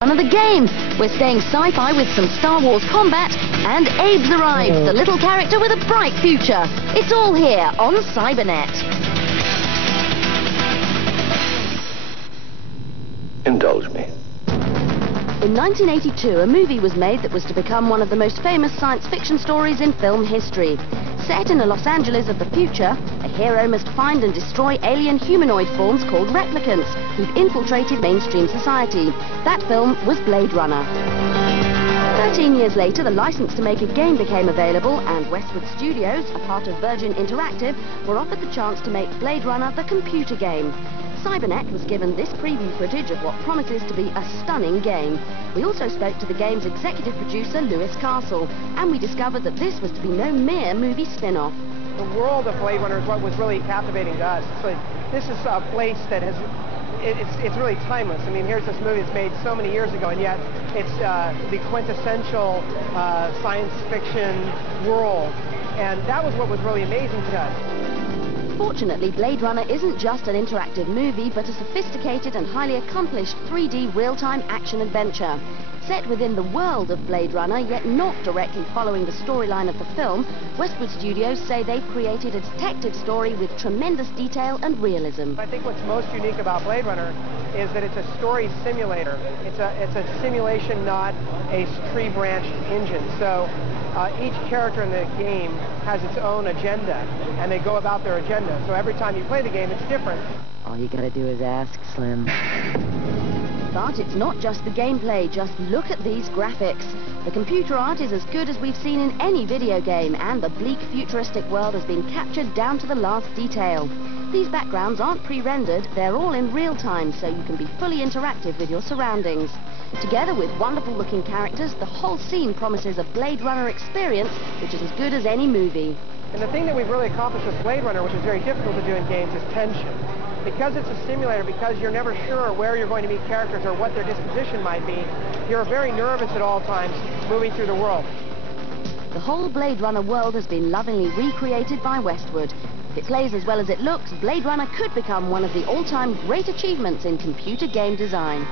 Fun of the game. We're staying sci-fi with some Star Wars combat, and Abe's arrived, the little character with a bright future. It's all here on Cybernet. Indulge me. In 1982, a movie was made that was to become one of the most famous science fiction stories in film history. Set in a Los Angeles of the future, a hero must find and destroy alien humanoid forms called replicants who've infiltrated mainstream society. That film was Blade Runner. 13 years later, the license to make a game became available, and Westwood Studios, a part of Virgin Interactive, were offered the chance to make Blade Runner the computer game. Cybernet was given this preview footage of what promises to be a stunning game. We also spoke to the game's executive producer, Lewis Castle, and we discovered that this was to be no mere movie spin-off. The world of Blade Runner is what was really captivating to us. So this is a place that has, it's really timeless. I mean, here's this movie that's made so many years ago, and yet it's the quintessential science fiction world. And that was what was really amazing to us. Fortunately, Blade Runner isn't just an interactive movie, but a sophisticated and highly accomplished 3D real-time action-adventure. Set within the world of Blade Runner, yet not directly following the storyline of the film, Westwood Studios say they've created a detective story with tremendous detail and realism. I think what's most unique about Blade Runner is that it's a story simulator. It's a simulation, not a tree-branched engine. So each character in the game has its own agenda, and they go about their agenda. So every time you play the game, it's different. All you gotta do is ask, Slim. But it's not just the gameplay, just look at these graphics. The computer art is as good as we've seen in any video game, and the bleak futuristic world has been captured down to the last detail. These backgrounds aren't pre-rendered, they're all in real time, so you can be fully interactive with your surroundings. Together with wonderful looking characters, the whole scene promises a Blade Runner experience which is as good as any movie. And the thing that we've really accomplished with Blade Runner, which is very difficult to do in games, is tension. Because it's a simulator, because you're never sure where you're going to meet characters or what their disposition might be, you're very nervous at all times moving through the world. The whole Blade Runner world has been lovingly recreated by Westwood. If it plays as well as it looks, Blade Runner could become one of the all-time great achievements in computer game design.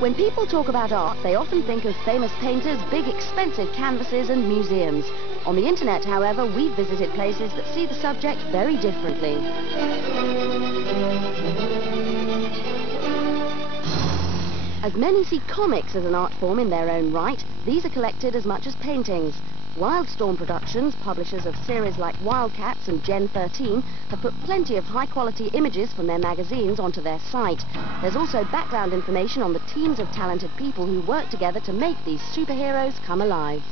When people talk about art, they often think of famous painters, big expensive canvases and museums. On the internet, however, we've visited places that see the subject very differently. As many see comics as an art form in their own right, these are collected as much as paintings. Wildstorm Productions, publishers of series like Wildcats and Gen 13, have put plenty of high-quality images from their magazines onto their site. There's also background information on the teams of talented people who work together to make these superheroes come alive.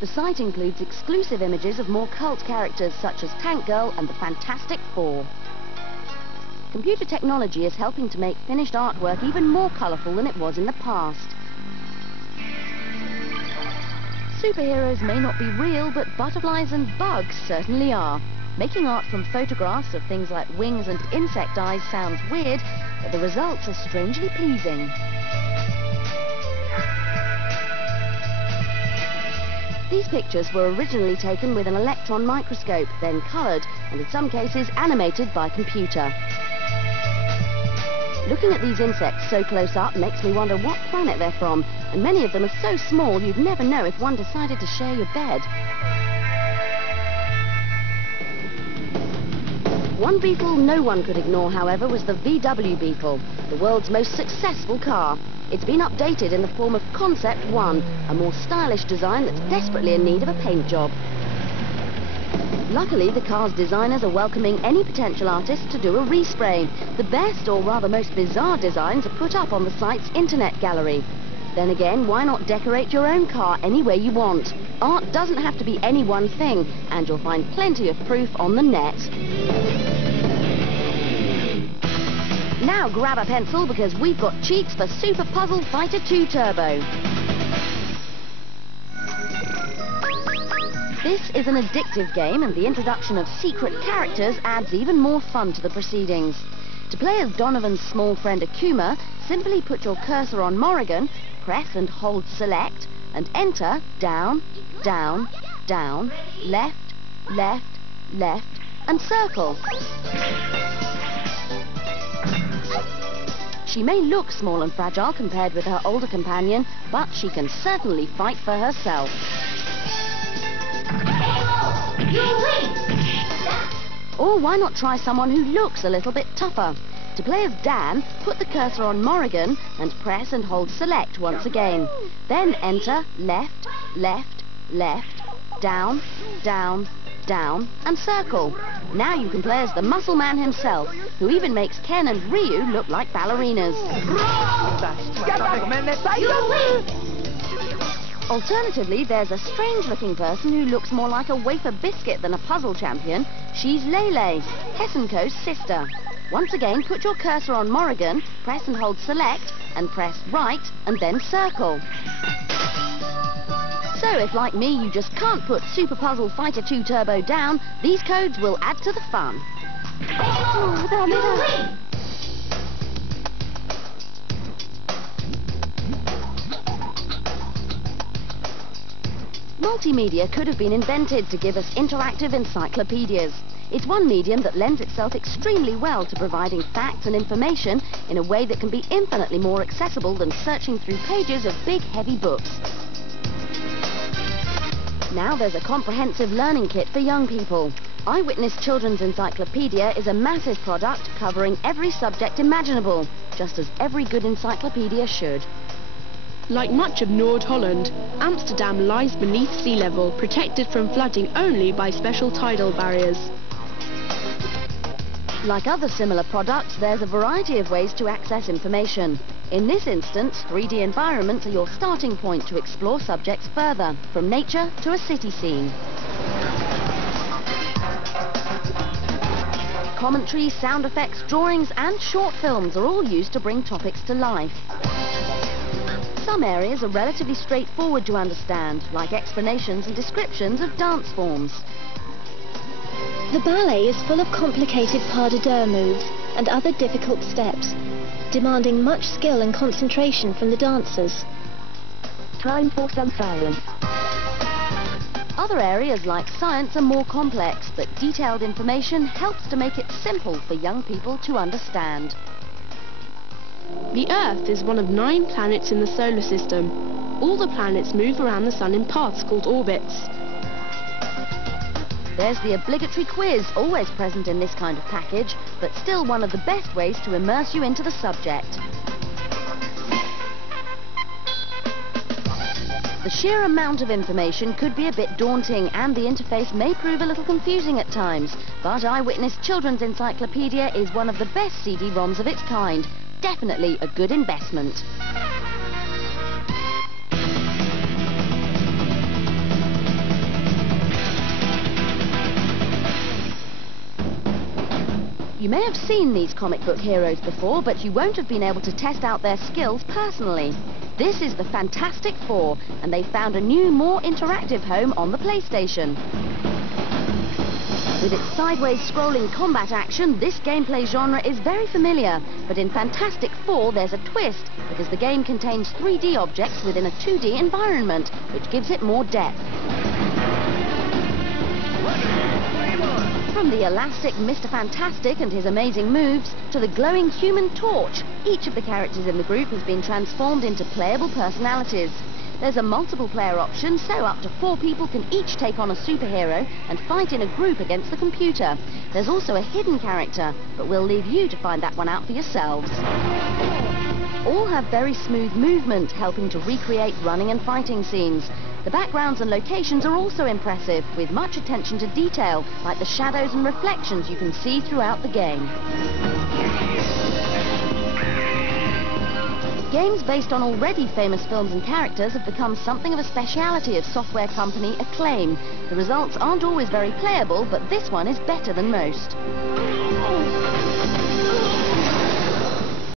The site includes exclusive images of more cult characters such as Tank Girl and the Fantastic Four. Computer technology is helping to make finished artwork even more colourful than it was in the past. Superheroes may not be real, but butterflies and bugs certainly are. Making art from photographs of things like wings and insect eyes sounds weird, but the results are strangely pleasing. These pictures were originally taken with an electron microscope, then coloured, and in some cases animated by computer. Looking at these insects so close up makes me wonder what planet they're from, and many of them are so small you'd never know if one decided to share your bed. One beetle no one could ignore, however, was the VW Beetle, the world's most successful car. It's been updated in the form of Concept 1, a more stylish design that's desperately in need of a paint job. Luckily, the car's designers are welcoming any potential artist to do a respray. The best, or rather most bizarre designs are put up on the site's internet gallery. Then again, why not decorate your own car any way you want? Art doesn't have to be any one thing, and you'll find plenty of proof on the net. Now grab a pencil, because we've got cheats for Super Puzzle Fighter 2 Turbo. This is an addictive game, and the introduction of secret characters adds even more fun to the proceedings. To play as Donovan's small friend Akuma, simply put your cursor on Morrigan, press and hold select, and enter down, down, down, left, left, left, and circle. She may look small and fragile compared with her older companion, but she can certainly fight for herself. Or why not try someone who looks a little bit tougher? To play as Dan, put the cursor on Morrigan and press and hold select once again. Then enter left, left, left, down, down, down, and circle. Now you can play as the muscle man himself, who even makes Ken and Ryu look like ballerinas. Alternatively, there's a strange-looking person who looks more like a wafer biscuit than a puzzle champion. She's Lele, Hessenko's sister. Once again, put your cursor on Morrigan, press and hold select, and press right, and then circle. So if, like me, you just can't put Super Puzzle Fighter 2 Turbo down, these codes will add to the fun. Multimedia could have been invented to give us interactive encyclopedias. It's one medium that lends itself extremely well to providing facts and information in a way that can be infinitely more accessible than searching through pages of big, heavy books. Now there's a comprehensive learning kit for young people. Eyewitness Children's Encyclopedia is a massive product covering every subject imaginable, just as every good encyclopedia should. Like much of Noord-Holland, Amsterdam lies beneath sea level, protected from flooding only by special tidal barriers. Like other similar products, there's a variety of ways to access information. In this instance, 3D environments are your starting point to explore subjects further, from nature to a city scene. Commentary, sound effects, drawings and short films are all used to bring topics to life. Some areas are relatively straightforward to understand, like explanations and descriptions of dance forms. The ballet is full of complicated pas de deux moves and other difficult steps, demanding much skill and concentration from the dancers. Time for some silence. Other areas like science are more complex, but detailed information helps to make it simple for young people to understand. The Earth is one of 9 planets in the solar system. All the planets move around the Sun in paths called orbits. There's the obligatory quiz, always present in this kind of package, but still one of the best ways to immerse you into the subject. The sheer amount of information could be a bit daunting and the interface may prove a little confusing at times, but Eyewitness Children's Encyclopedia is one of the best CD-ROMs of its kind. Definitely a good investment. You may have seen these comic book heroes before, but you won't have been able to test out their skills personally. This is the Fantastic Four, and they found a new, more interactive home on the PlayStation. With its sideways scrolling combat action, this gameplay genre is very familiar, but in Fantastic Four there's a twist, because the game contains 3D objects within a 2D environment, which gives it more depth. From the elastic Mr. Fantastic and his amazing moves, to the glowing Human Torch, each of the characters in the group has been transformed into playable personalities. There's a multiple player option, so up to 4 people can each take on a superhero and fight in a group against the computer. There's also a hidden character, but we'll leave you to find that one out for yourselves. All have very smooth movement, helping to recreate running and fighting scenes. The backgrounds and locations are also impressive, with much attention to detail, like the shadows and reflections you can see throughout the game. Games based on already famous films and characters have become something of a speciality of software company Acclaim. The results aren't always very playable, but this one is better than most.